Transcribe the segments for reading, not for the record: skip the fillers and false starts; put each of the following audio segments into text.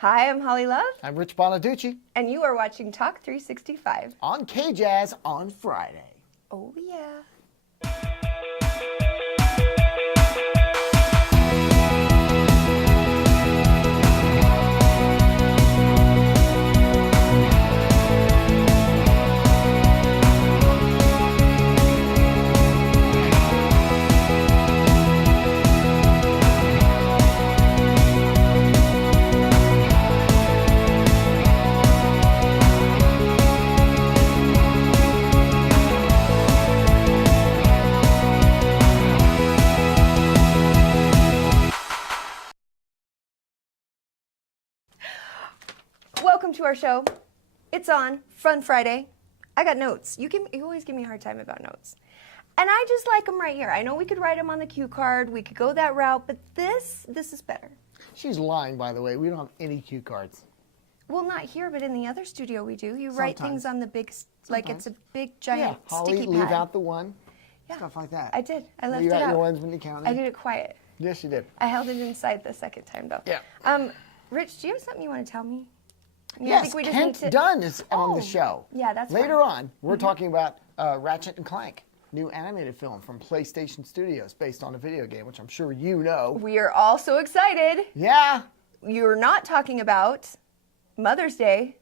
Hi, I'm Holly Love. I'm Rich Bonaducci. And you are watching Talk 365. On K-Jazz on Friday. Oh, yeah. Welcome to our show. It's on Fun Friday. I got notes. You always give me a hard time about notes. And I just like them right here. I know we could write them on the cue card. We could go that route, but this is better. She's lying, by the way. We don't have any cue cards. Well, not here, but in the other studio we do. You write things on the big, like it's a big, Yeah, giant Holly, sticky pad. leave out the one. Yeah. Stuff like that. I did. I left leave it out out. your ones when you counted. I did it quiet. Yes, you did. I held it inside the second time, though. Yeah. Rich, do you have something you want to tell me? Yes, Kent Dunn is on the show. Yeah, that's Later fine. on, we're talking about Ratchet and Clank, new animated film from PlayStation Studios based on a video game, which I'm sure you know. We are all so excited. Yeah. You're not talking about Mother's Day.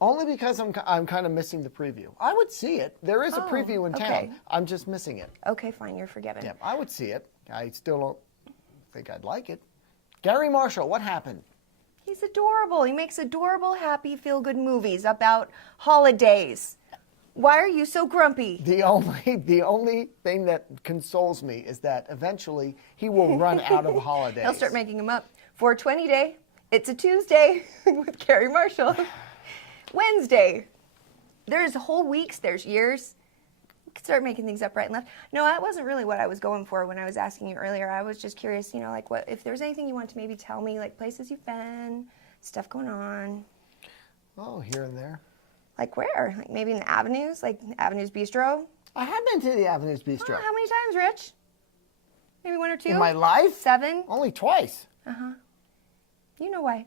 Only because I'm kind of missing the preview. I would see it. There is a preview in town. I'm just missing it. Okay, fine. You're forgiven. Yeah, I would see it. I still don't think I'd like it. Gary Marshall, what happened? He's adorable. He makes adorable, happy, feel-good movies about holidays. Why are you so grumpy? The only thing that consoles me is that eventually he will run out of holidays. He'll start making them up. 420 Day. It's a Tuesday with Gary Marshall. Wednesday. There's whole weeks. There's years. You can start making things up right and left. No, that wasn't really what I was going for when I was asking you earlier. I was just curious, like what if there's anything you want to maybe tell me, like places you've been, stuff going on. Oh, here and there. Like where? Like maybe in the Avenues, like Avenues Bistro? I have been to the Avenues Bistro. Oh, how many times, Rich? Maybe one or two? In my life? 7? Only twice. Uh-huh. You know why.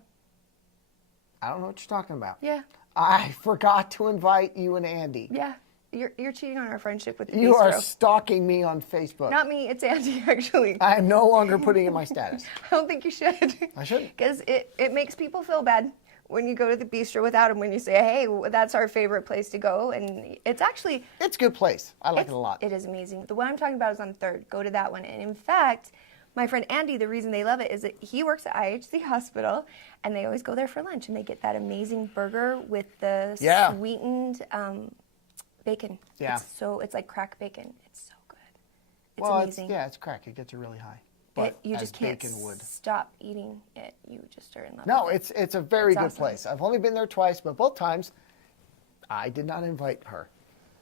I don't know what you're talking about. Yeah. I forgot to invite you and Andy. Yeah. You're cheating on our friendship with the You Bistro. are stalking me on Facebook. Not me, it's Andy, actually. I am no longer putting in my status. I don't think you should. I shouldn't. Because it makes people feel bad when you go to the Bistro without them, when you say, hey, that's our favorite place to go. And it's actually... It's a good place. I like it a lot. It is amazing. The one I'm talking about is on 3rd. Go to that one. And in fact, my friend Andy, the reason they love it is that he works at IHC Hospital, and they always go there for lunch, and they get that amazing burger with the sweetened bacon. Yeah. It's like crack bacon. It's so good. It's well, amazing. It's crack. It gets you really high. But You just can't stop eating it. You just are in love No, with it. it's a very good awesome. place. I've only been there twice, but both times I did not invite her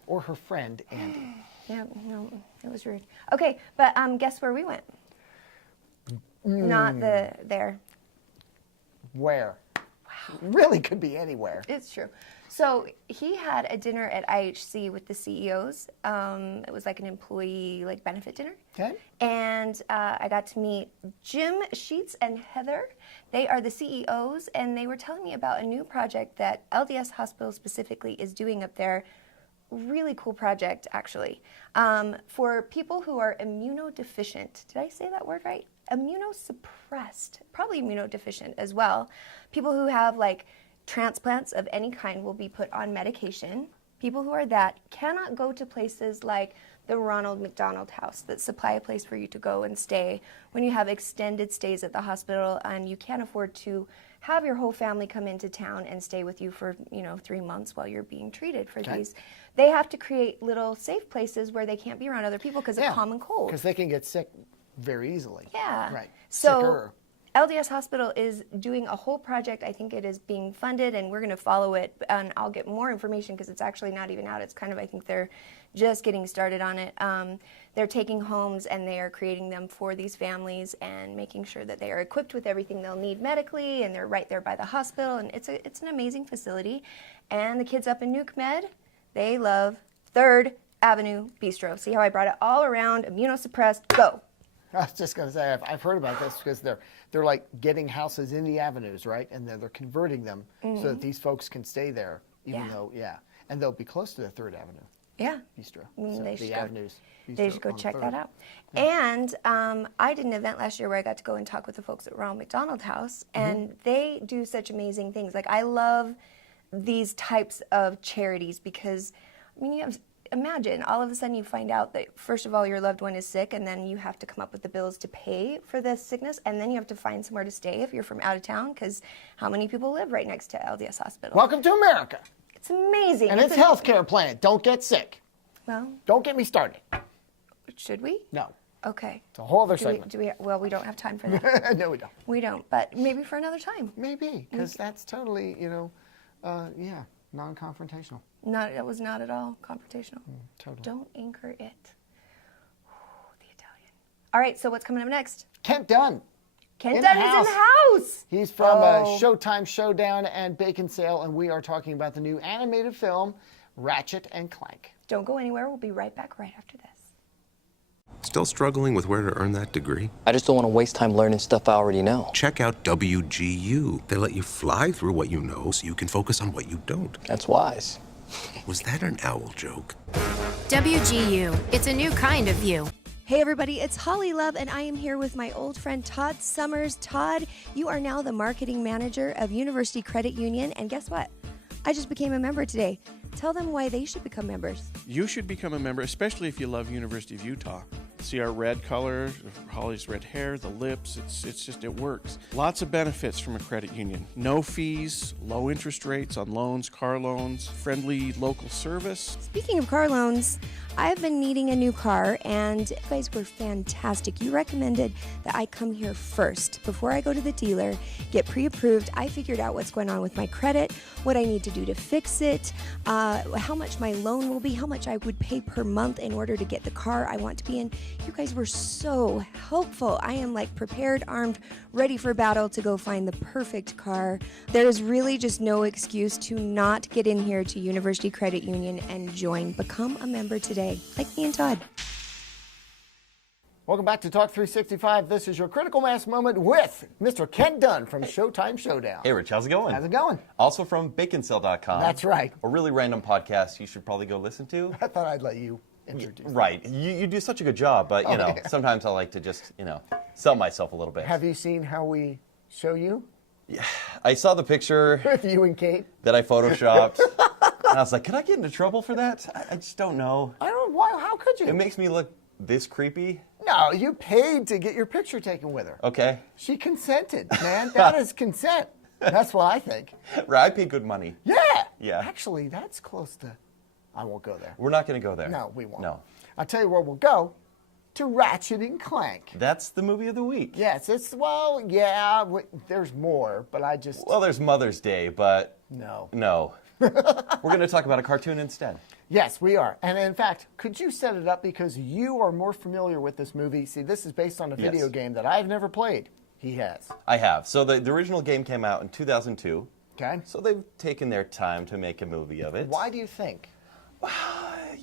or her friend, Andy. Yeah, no, it was rude. Okay, but guess where we went? Not there. Where? Wow. Really could be anywhere. It's true. So he had a dinner at IHC with the CEOs. It was like an employee benefit dinner. Okay. And I got to meet Jim Sheets and Heather. They are the CEOs, and they were telling me about a new project that LDH Hospital specifically is doing up there. Really cool project, actually, for people who are immunodeficient. Did I say that word right? Immunosuppressed, probably immunodeficient as well. People who have transplants of any kind will be put on medication. People who are that cannot go to places like the Ronald McDonald House that supply a place for you to go and stay when you have extended stays at the hospital and you can't afford to have your whole family come into town and stay with you for 3 months while you're being treated for these. They have to create little safe places where they can't be around other people because of common cold. Because they can get sick very easily. Yeah. Right. So Sicker. LDS Hospital is doing a whole project. I think it is being funded, and we're going to follow it. And I'll get more information because it's actually not even out. It's kind of, I think they're just getting started on it. They're taking homes and they are creating them for these families and making sure that they are equipped with everything they'll need medically, and they're right there by the hospital. And it's an amazing facility. And the kids up in Nuke Med, they love 3rd Avenue Bistro. See how I brought it all around, immunosuppressed, go. I was just going to say, I've heard about this because they're like getting houses in the avenues, right? And then they're converting them so that these folks can stay there, even though, and they'll be close to the 3rd Avenue. Yeah. Bistro. So they should avenues. Bistro They should go check 3rd. that out. Yeah. And I did an event last year where I got to go and talk with the folks at Ronald McDonald House, and they do such amazing things. Like, I love these types of charities because, I mean, imagine all of a sudden you find out that, first of all, your loved one is sick, and then you have to come up with the bills to pay for the sickness, and then you have to find somewhere to stay if you're from out of town, because how many people live right next to LDS Hospital? Welcome to America. It's amazing. And it's a healthcare plan. Don't get sick. Well, don't get me started. Should we? No. Okay. It's a whole other segment. Well, we don't have time for that. No, we don't. We don't, but maybe for another time. Maybe, because that's totally, non-confrontational. It was not at all confrontational. Totally. Don't anchor it. Ooh, the Italian. All right, so what's coming up next? Kent Dunn. Kent Dunn is in the house. He's from Showtime Showdown and Bacon Sale, and we are talking about the new animated film, Ratchet and Clank. Don't go anywhere. We'll be right back right after this. Still struggling with where to earn that degree? I just don't want to waste time learning stuff I already know. Check out WGU. They let you fly through what you know so you can focus on what you don't. That's wise. Was that an owl joke? WGU. It's a new kind of view. Hey everybody, it's Holly Love, and I am here with my old friend Todd Summers. Todd, you are now the marketing manager of University Credit Union, and guess what? I just became a member today. Tell them why they should become members. You should become a member, especially if you love University of Utah. See our red color, Holly's red hair, the lips, it works. Lots of benefits from a credit union. No fees, low interest rates on loans, car loans, friendly local service. Speaking of car loans, I've been needing a new car, and you guys were fantastic. You recommended that I come here first before I go to the dealer, get pre-approved. I figured out what's going on with my credit, what I need to do to fix it, how much my loan will be, how much I would pay per month in order to get the car I want to be in. You guys were so helpful. I am like prepared, armed, ready for battle to go find the perfect car. There is really just no excuse to not get in here to University Credit Union and join. Become a member today. Like me and Todd. Welcome back to Talk 365. This is your Critical Mass Moment with Mr. Kent Dunn from Showtime Showdown. Hey, Rich, how's it going? How's it going? Also from baconsale.com. That's right. A really random podcast you should probably go listen to. I thought I'd let you introduce Right. You do such a good job, but, sometimes I like to just, sell myself a little bit. Have you seen how we show you? Yeah. I saw the picture With you and Kate? that I photoshopped, and I was like, could I get into trouble for that? I just don't know. I don't know. Why? How could you? It makes me look this creepy. No, you paid to get your picture taken with her. Okay. She consented, man. That is consent. That's what I think. Right, I paid good money. Yeah. Yeah. Actually, that's close to... I won't go there. We're not going to go there. No, we won't. No. I'll tell you where we'll go. To Ratchet and Clank. That's the movie of the week. Yes, there's more, but I just... Well, there's Mother's Day, but... No. No. We're going to talk about a cartoon instead. Yes, we are. And in fact, could you set it up because you are more familiar with this movie? See, this is based on a video game that I've never played. He has. I have. So the original game came out in 2002. Okay. So they've taken their time to make a movie of it. Why do you think?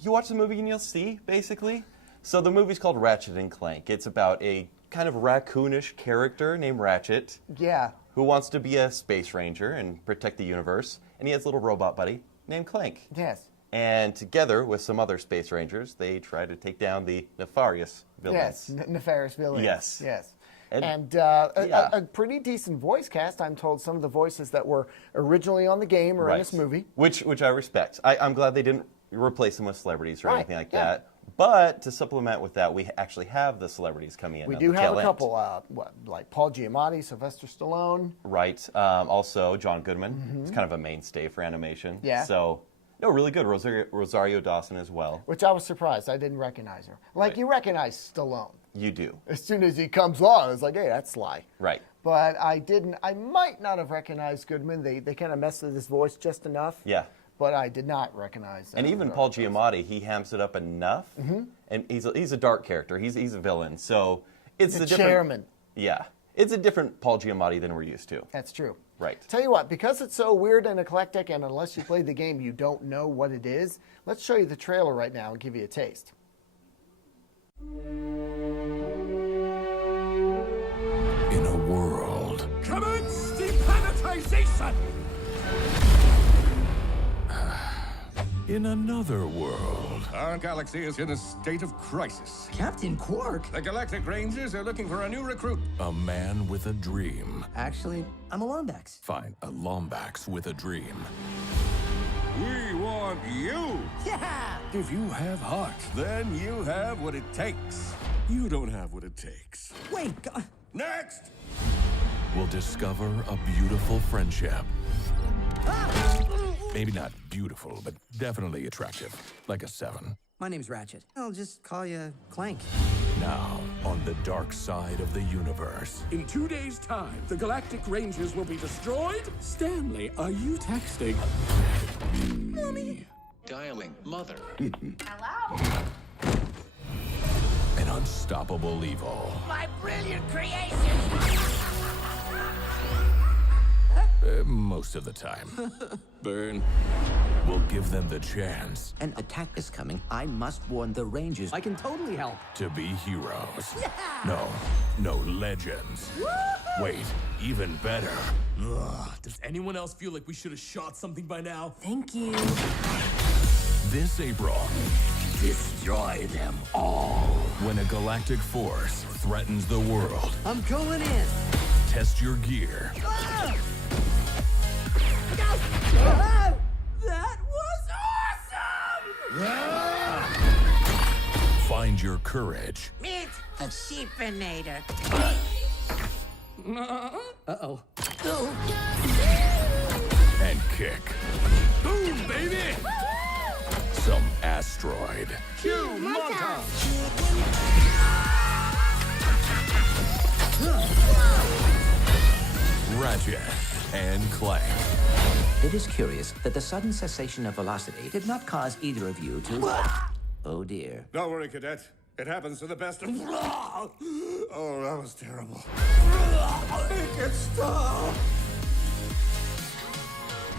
You watch the movie and you'll see, basically. So the movie's called Ratchet and Clank. It's about a kind of raccoonish character named Ratchet. Yeah. Who wants to be a space ranger and protect the universe. And he has a little robot buddy named Clank. Yes. And together with some other space rangers, they try to take down the nefarious villains. Yes, nefarious villains. Yes. Yes. And a pretty decent voice cast. I'm told some of the voices that were originally on the game or in this movie. Which I respect. I'm glad they didn't replace them with celebrities or anything like yeah. that. But to supplement with that, we actually have the celebrities coming in. We on do the have tail a end. couple, like Paul Giamatti, Sylvester Stallone. Right. Also, John Goodman. It's kind of a mainstay for animation. Yeah. So, no, really good. Rosario Dawson as well. Which I was surprised. I didn't recognize her. Like, you recognize Stallone. You do. As soon as he comes on, it's like, hey, that's Sly. Right. But I might not have recognized Goodman. They kind of messed with his voice just enough. Yeah. But I did not recognize And even Paul Giamatti, he hams it up enough. And he's a dark character. He's a villain. So it's the a different chairman. Yeah. It's a different Paul Giamatti than we're used to. That's true. Right. Tell you what, because it's so weird and eclectic, and unless you played the game, you don't know what it is, let's show you the trailer right now and give you a taste. civilization! In another world, our galaxy is in a state of crisis. Captain Quark? The Galactic Rangers are looking for a new recruit. A man with a dream. Actually, I'm a Lombax. Fine, a Lombax with a dream. We want you! Yeah! If you have heart, then you have what it takes. You don't have what it takes. Wait, Next! We'll discover a beautiful friendship. Maybe not beautiful, but definitely attractive. Like a 7. My name's Ratchet. I'll just call you Clank. Now, on the dark side of the universe. In 2 days' time, the Galactic Rangers will be destroyed? Stanley, are you texting? Mommy. Dialing mother. Hello? An unstoppable evil. My brilliant creation! Most of the time. Burn. We'll give them the chance An attack is coming. I must warn the Rangers. I can totally help. to be heroes. Yeah! No legends. Wait, even better. Does anyone else feel like we should have shot something by now? Thank you. This April, Destroy them all. when a galactic force threatens the world, I'm going in. test your gear. That was awesome! Find your courage Meet the Sheepinator. Uh-oh. and kick Boom, baby! some asteroid. Cue montage! Ratchet and Clank. It is curious that the sudden cessation of velocity did not cause either of you to... Oh, dear. Don't worry, Cadet. It happens to the best of... Oh, that was terrible. Make it stop!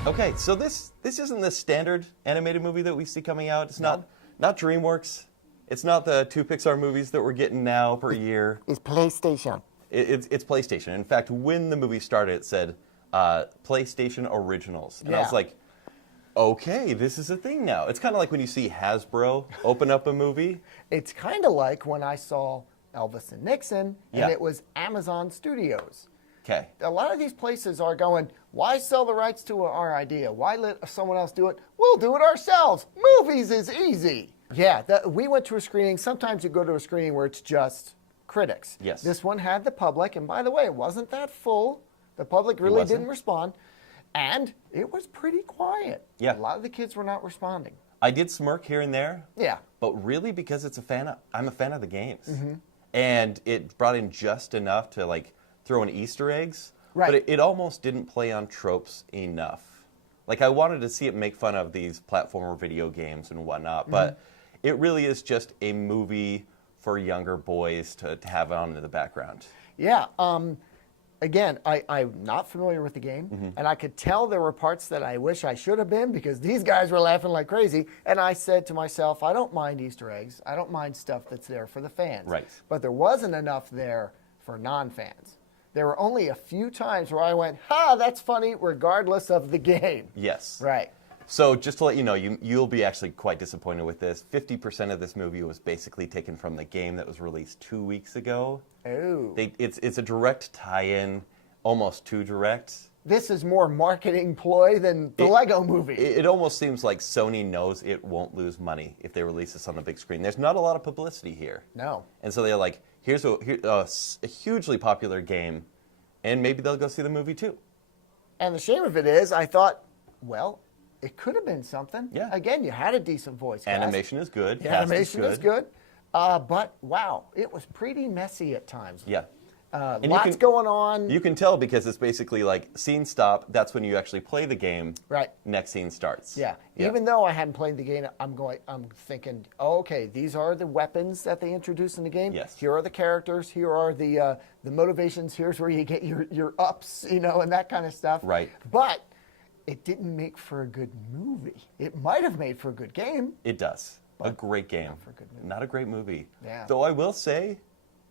Okay, so this isn't the standard animated movie that we see coming out. It's not DreamWorks. It's not the 2 Pixar movies that we're getting now per year. It's PlayStation. It's PlayStation. In fact, when the movie started, it said PlayStation Originals. And I was like, okay, this is a thing now. It's kind of like when you see Hasbro open up a movie. It's kind of like when I saw Elvis and Nixon, and Yeah. it was Amazon Studios. Okay. A lot of these places are going, why sell the rights to our idea? Why let someone else do it? We'll do it ourselves. Movies is easy. Yeah, we went to a screening. Sometimes you go to a screening where it's just critics. Yes. This one had the public, and by the way, it wasn't that full. The public really wasn't? didn't respond, and it was pretty quiet. Yeah. A lot of the kids were not responding. I did smirk here and there. Yeah. But really because I'm a fan of the games. And it brought in just enough to like throw in Easter eggs. Right. But it almost didn't play on tropes enough. Like I wanted to see it make fun of these platformer video games and whatnot, but it really is just a movie for younger boys to have on in the background. Yeah. Again, I'm not familiar with the game, and I could tell there were parts that I wish I should have been because these guys were laughing like crazy. And I said to myself, I don't mind Easter eggs. I don't mind stuff that's there for the fans. Right. But there wasn't enough there for non-fans. There were only a few times where I went, ha, that's funny, regardless of the game. Yes. Right. So just to let you know, you'll be actually quite disappointed with this. 50% of this movie was basically taken from the game that was released 2 weeks ago. Oh. It's a direct tie-in, almost too direct. This is more marketing ploy than the Lego movie. It almost seems like Sony knows it won't lose money if they release this on the big screen. There's not a lot of publicity here. No. And so they're like, here's a hugely popular game, and maybe they'll go see the movie too. And the shame of it is, I thought, well, it could have been something. Yeah. Again, you had a decent voice cast. Animation is good. The Cast animation is good. But wow, it was pretty messy at times. Yeah. And Lots going on. You can tell because it's basically like scene stop. That's when you actually play the game. Right. Next scene starts. Yeah. Even though I hadn't played the game, I'm thinking, oh, okay, these are the weapons that they introduce in the game. Yes. Here are the characters. Here are the motivations. Here's where you get your ups, and that kind of stuff. Right. But it didn't make for a good movie. It might have made for a good game. It does. A great game. Not for a good movie. Not a great movie. Yeah. Though I will say,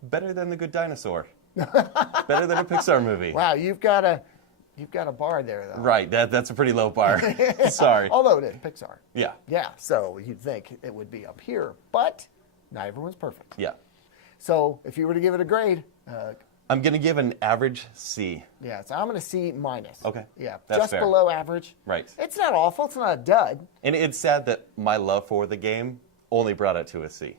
better than The Good Dinosaur. Better than a Pixar movie. Wow, you've got a You've got a bar there, though. Right, that's a pretty low bar. Sorry. Although it is Pixar. Yeah. Yeah, so you'd think it would be up here, but not everyone's perfect. Yeah. So if you were to give it a grade, I'm going to give an average C. yeah, so I'm going to C minus. Okay. Yeah, That's just fair. below average. Right. It's not awful. It's not a dud. And it's sad that my love for the game only brought it to a C.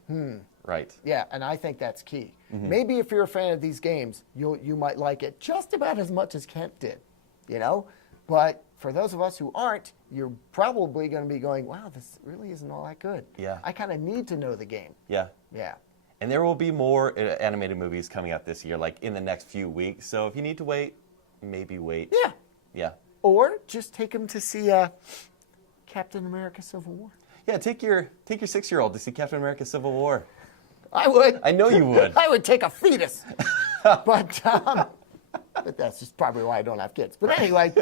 Right. Yeah, and I think that's key. Mm-hmm. Maybe if you're a fan of these games, you might like it just about as much as Kent did, you know? But for those of us who aren't, you're probably going to be going, wow, this really isn't all that good. Yeah. I kind of need to know the game. Yeah. Yeah. And there will be more animated movies coming out this year, like in the next few weeks. So if you need to wait, maybe wait. Yeah. Yeah. Or just take them to see Captain America Civil War. Yeah, take your 6-year-old to see Captain America Civil War. I would. I know you would. I would take a fetus. but that's just probably why I don't have kids. But anyway,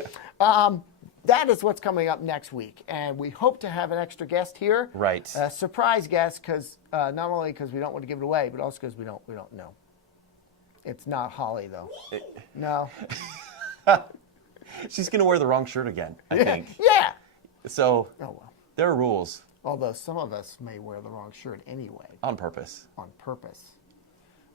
that is what's coming up next week. And we hope to have an extra guest here. Right. A surprise guest, because not only because we don't want to give it away, but also because we don't know. It's not Holly, though. No. She's going to wear the wrong shirt again, I think. Yeah. So, Oh, well. there are rules. Although some of us may wear the wrong shirt anyway. On purpose. On purpose.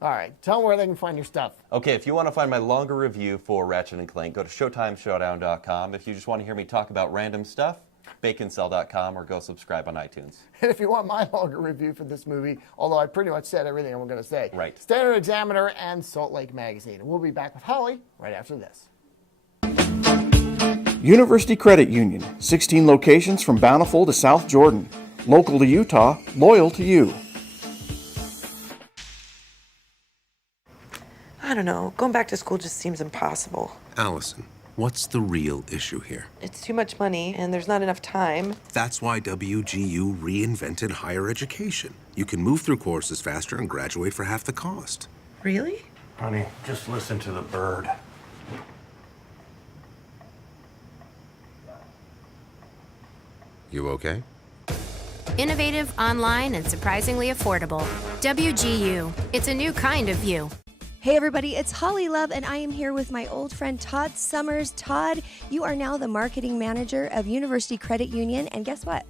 All right. Tell them where they can find your stuff. Okay, if you want to find my longer review for Ratchet & Clank, go to ShowtimeShowdown.com. If you just want to hear me talk about random stuff, BaconCell.com, or go subscribe on iTunes. And if you want my longer review for this movie, although I pretty much said everything I'm going to say, Right. Standard Examiner and Salt Lake Magazine. And we'll be back with Holly right after this. University Credit Union, 16 locations from Bountiful to South Jordan. Local to Utah, loyal to you. I don't know. Going back to school just seems impossible. Allison, what's the real issue here? It's too much money, and there's not enough time. That's why WGU reinvented higher education. You can move through courses faster and graduate for half the cost. Really? Honey, just listen to the bird. You okay? Innovative, online, and surprisingly affordable. WGU. It's a new kind of view. Hey everybody, it's Holly Love, and I am here with my old friend Todd Summers. Todd, you are now the marketing manager of University Credit Union, and guess what?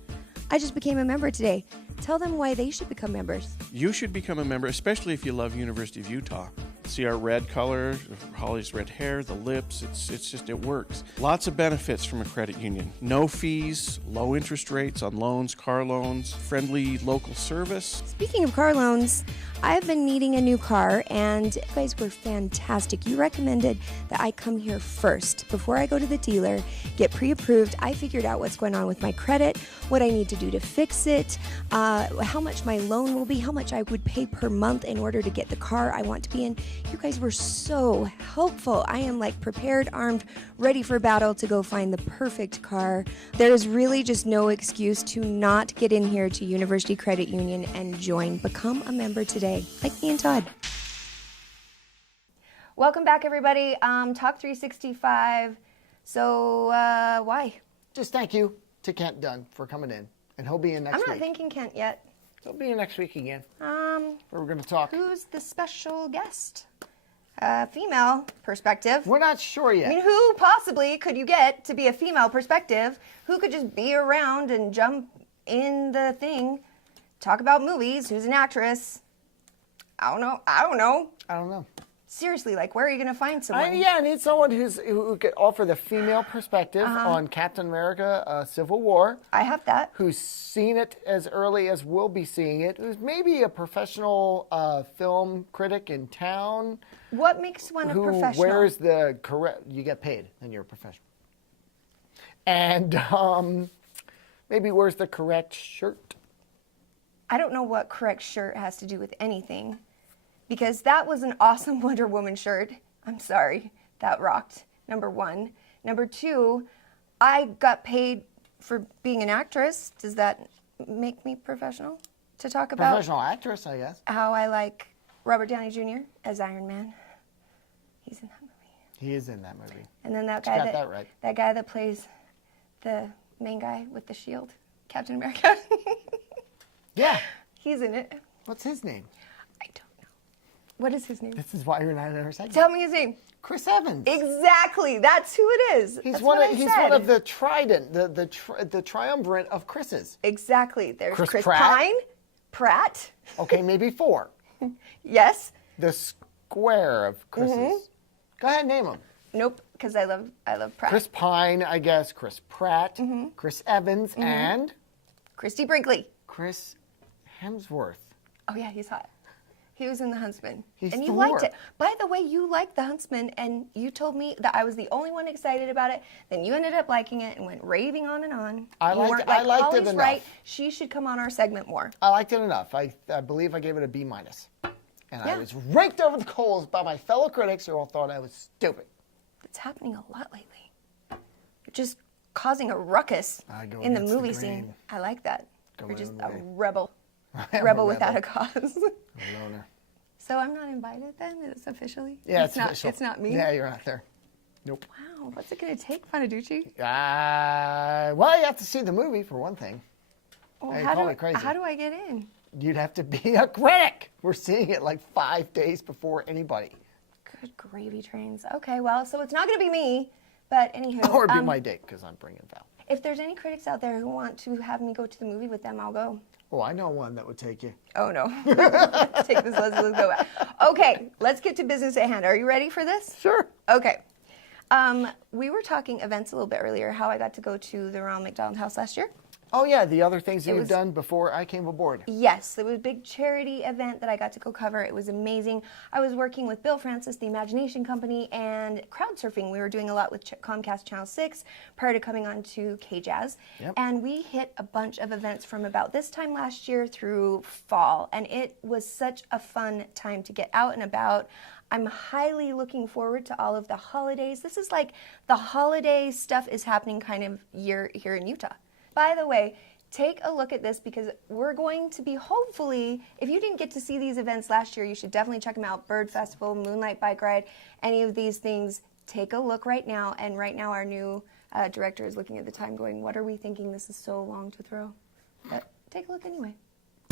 I just became a member today. Tell them why they should become members. You should become a member, especially if you love University of Utah. See our red color, Holly's red hair, the lips, it works. Lots of benefits from a credit union. No fees, low interest rates on loans, car loans, friendly local service. Speaking of car loans, I've been needing a new car, and you guys were fantastic. You recommended that I come here first before I go to the dealer, get pre-approved. I figured out what's going on with my credit, what I need to do to fix it, how much my loan will be, how much I would pay per month in order to get the car I want to be in. You guys were so helpful. I am like prepared, armed, ready for battle to go find the perfect car. There is really just no excuse to not get in here to University Credit Union and join. Become a member today, like me and Todd. Welcome back, everybody. Talk 365. So, why? Just thank you to Kent Dunn for coming in. And he'll be in next week. I'm not thanking Kent yet. He'll be in next week again. Where we're going to talk. Who's the special guest? Female perspective. We're not sure yet. I mean, who possibly could you get to be a female perspective? Who could just be around and jump in the thing, talk about movies? Who's an actress? I don't know. Seriously, like, where are you going to find someone? I need someone who could offer the female perspective on Captain America: Civil War. I have that. Who's seen it as early as we'll be seeing it. Who's maybe a professional film critic in town. What makes one a professional? Wears the correct? You get paid, and you're a professional. And maybe wears the correct shirt. I don't know what correct shirt has to do with anything. Because that was an awesome Wonder Woman shirt. I'm sorry, that rocked, number one. Number two, I got paid for being an actress. Does that make me professional? To talk about professional actress, I guess. How I like Robert Downey Jr. as Iron Man. He's in that movie. He is in that movie. And then that guy that guy that plays the main guy with the shield, Captain America. Yeah. He's in it. What's his name? What is his name? This is why you're not in our segment. Tell me his name. Chris Evans. Exactly. That's who it is. He's That's one. what I He's said. one of the trident, the triumvirate of Chris's. Exactly. There's Chris Pratt? Pratt. Okay, maybe 4. Yes. The square of Chris's. Mm-hmm. Go ahead, name them. Nope, because I love Pratt. Chris Pine, I guess. Chris Pratt. Chris Evans, and Christy Brinkley. Chris Hemsworth. Oh yeah, he's hot. He was in The Huntsman. He's and you Thor. liked it. By the way, you liked The Huntsman, and you told me that I was the only one excited about it. Then you ended up liking it and went raving on and on. I You liked weren't it- I liked it Holly's enough. right. She should come on our segment more. I liked it enough. I believe I gave it a B-. And Yeah. I was raked over the coals by my fellow critics who all thought I was stupid. It's happening a lot lately. You're just causing a ruckus I go in the against the movie grain. scene. I like that. Go You're my just own a way. rebel. I'm a Rebel without a rebel. cause. A loner. So I'm not invited then? It's officially? Yeah, it's not. official. It's not me. Yeah, you're not there. Nope. Wow, what's it gonna take, Bonaducci? Well, you have to see the movie for one thing. Well, Hey, how call do me crazy. how do I get in? You'd have to be a critic. We're seeing it like 5 days before anybody. Good gravy trains. Okay, well, so it's not gonna be me, but anywho. Or it'd be my date, because I'm bringing Val. If there's any critics out there who want to have me go to the movie with them, I'll go. Oh, I know one that would take you. Oh no. Take this, let's go back. Okay, let's get to business at hand. Are you ready for this? Sure. Okay. We were talking events a little bit earlier, how I got to go to the Ronald McDonald House last year. Oh, yeah, the other things It you've was- done before I came aboard. Yes, it was a big charity event that I got to go cover. It was amazing. I was working with Bill Francis, the Imagination Company, and crowd surfing. We were doing a lot with Comcast Channel 6 prior to coming on to K-Jazz. Yep. And we hit a bunch of events from about this time last year through fall. And it was such a fun time to get out and about. I'm highly looking forward to all of the holidays. This is like the holiday stuff is happening kind of year here in Utah. By the way, take a look at this because we're going to be hopefully, if you didn't get to see these events last year, you should definitely check them out. Bird Festival, Moonlight Bike Ride, any of these things. Take a look right now. And right now our new director is looking at the time going, what are we thinking? This is so long to throw. But take a look anyway.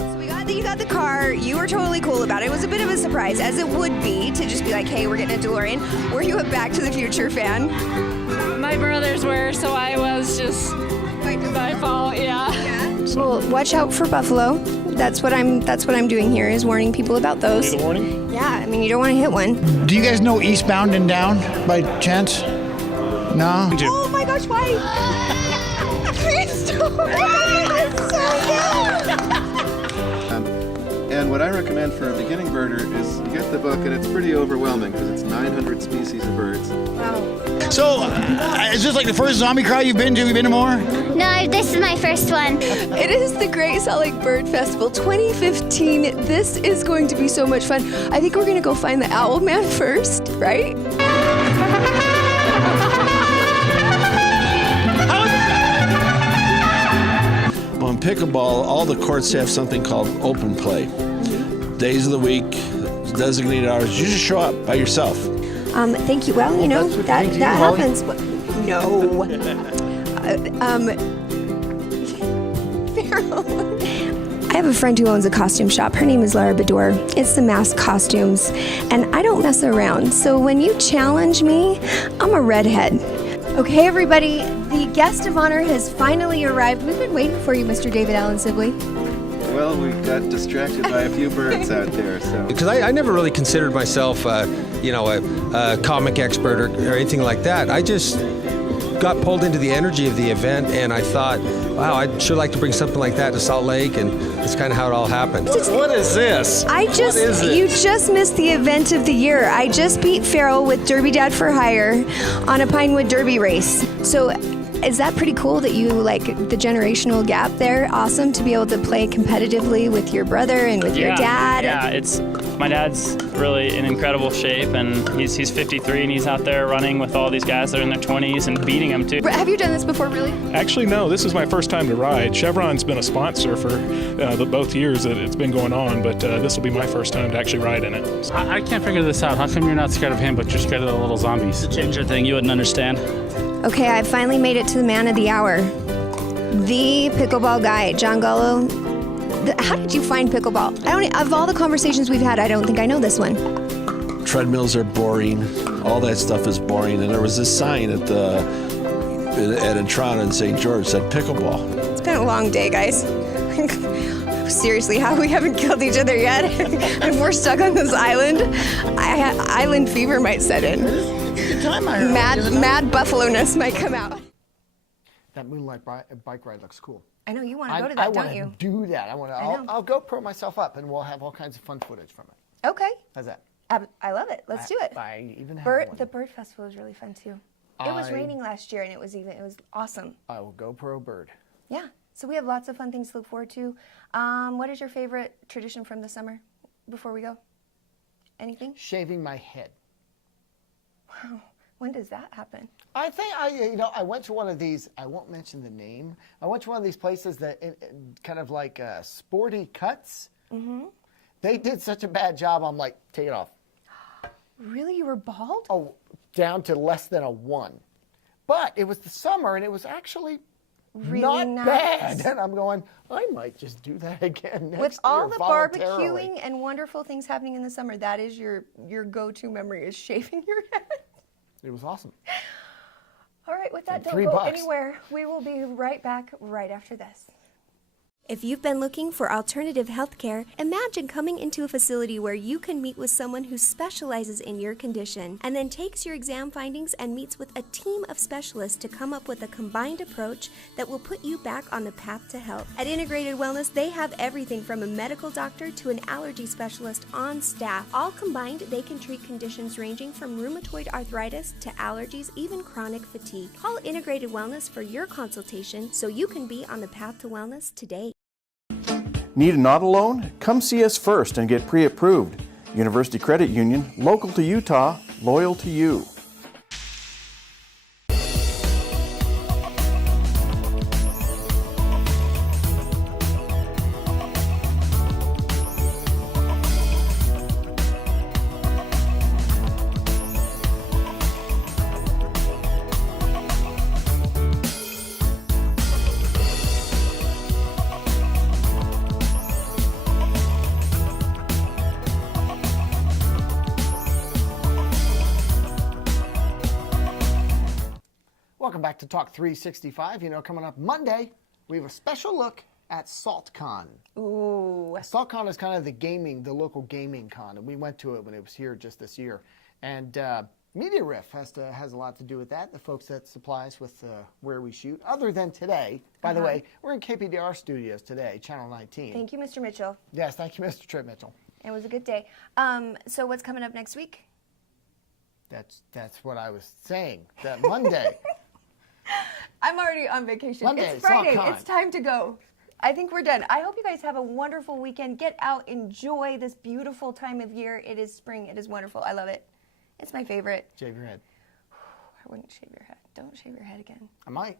So you got the car. You were totally cool about it. It was a bit of a surprise, as it would be, to just be like, hey, we're getting a DeLorean. Were you a Back to the Future fan? My brothers were, so I was just by fault, yeah. Well, watch out for buffalo. That's what I'm doing here, is warning people about those. Need a warning? Yeah, I mean, you don't want to hit one. Do you guys know Eastbound and Down by chance? No? Oh my gosh, why? Please don't. It's so good. And what I recommend for a beginning birder is you get the book, and it's pretty overwhelming because it's 900 species of birds. Wow. So, is this like the first zombie crowd you've been to? Have you been to more? No, this is my first one. It is the Great Salt Lake Bird Festival 2015. This is going to be so much fun. I think we're going to go find the Owl Man first, right? On pickleball, all the courts have something called open play. Days of the week, designated hours. You just show up by yourself. Thank you. Well, you know, that happens. No. Farrell. I have a friend who owns a costume shop. Her name is Lara Bador. It's the mask costumes, and I don't mess around. So when you challenge me, I'm a redhead. Okay, everybody, the guest of honor has finally arrived. We've been waiting for you, Mr. David Allen Sibley. Well, we got distracted by a few birds out there, so. Because I never really considered myself, a comic expert or anything like that. I just got pulled into the energy of the event, and I thought, wow, I'd sure like to bring something like that to Salt Lake, and that's kind of how it all happened. What is this? You just missed the event of the year. I just beat Farrell with Derby Dad for Hire on a Pinewood Derby race. So is that pretty cool that you like the generational gap there? Awesome to be able to play competitively with your brother and with your dad. Yeah, my dad's really in incredible shape, and he's 53 and he's out there running with all these guys that are in their 20s and beating them too. Have you done this before, really? Actually, no. This is my first time to ride. Chevron's been a sponsor for both years that it's been going on, but this will be my first time to actually ride in it. I can't figure this out. How come you're not scared of him, but you're scared of the little zombies? It's a ginger thing. You wouldn't understand. Okay, I finally made it to the man of the hour. The pickleball guy, John Gullo. How did you find pickleball? Of all the conversations we've had, I don't think I know this one. treadmills are boring. All that stuff is boring. And there was this sign at Entrada in St. George that said pickleball. It's been a long day, guys. Seriously, how we haven't killed each other yet? If we're stuck on this island, island fever might set in. Mad buffalo-ness might come out. That moonlight bike ride looks cool. I know you want to go to that, don't you? I want to do that. I'll GoPro myself up, and we'll have all kinds of fun footage from it. Okay. How's that? I love it. Let's do it. I even have one. The Bird Festival was really fun too. It was raining last year, and it was awesome. I will GoPro bird. Yeah. So we have lots of fun things to look forward to. What is your favorite tradition from the summer? Before we go, anything? Shaving my head. Wow. When does that happen? I think I went to one of these. I won't mention the name. I went to one of these places that kind of like sporty cuts. Mm-hmm. They did such a bad job. I'm like, take it off. Really, you were bald? Oh, down to less than a 1. But it was the summer, and it was actually really not bad. And I'm going, I might just do that again next With all year the barbecuing and wonderful things happening in the summer, that is your go-to memory is shaving your head. It was awesome. All right, with that, don't $3 go anywhere. We will be right back right after this. If you've been looking for alternative healthcare, imagine coming into a facility where you can meet with someone who specializes in your condition and then takes your exam findings and meets with a team of specialists to come up with a combined approach that will put you back on the path to health. At Integrated Wellness, they have everything from a medical doctor to an allergy specialist on staff. All combined, they can treat conditions ranging from rheumatoid arthritis to allergies, even chronic fatigue. Call Integrated Wellness for your consultation so you can be on the path to wellness today. Need an auto loan? Come see us first and get pre-approved. University Credit Union, local to Utah, loyal to you. Welcome back to Talk 365. Coming up Monday, we have a special look at SaltCon. Ooh. SaltCon is kind of the local gaming con, and we went to it when it was here just this year. And Media Riff has a lot to do with that, the folks that supply us with where we shoot. Other than today, by the way, we're in KPDR studios today, Channel 19. Thank you, Mr. Mitchell. Yes, thank you, Mr. Trip Mitchell. It was a good day. So what's coming up next week? That's what I was saying, that Monday. I'm already on vacation. Monday, it's Friday. SaltCon. It's time to go. I think we're done. I hope you guys have a wonderful weekend. Get out, enjoy this beautiful time of year. It is spring. It is wonderful. I love it. It's my favorite. Shave your head. I wouldn't shave your head. Don't shave your head again. I might.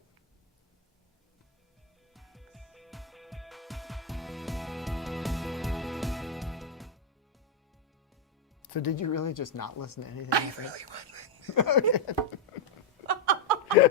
So did you really just not listen to anything I said? Really wasn't. Okay.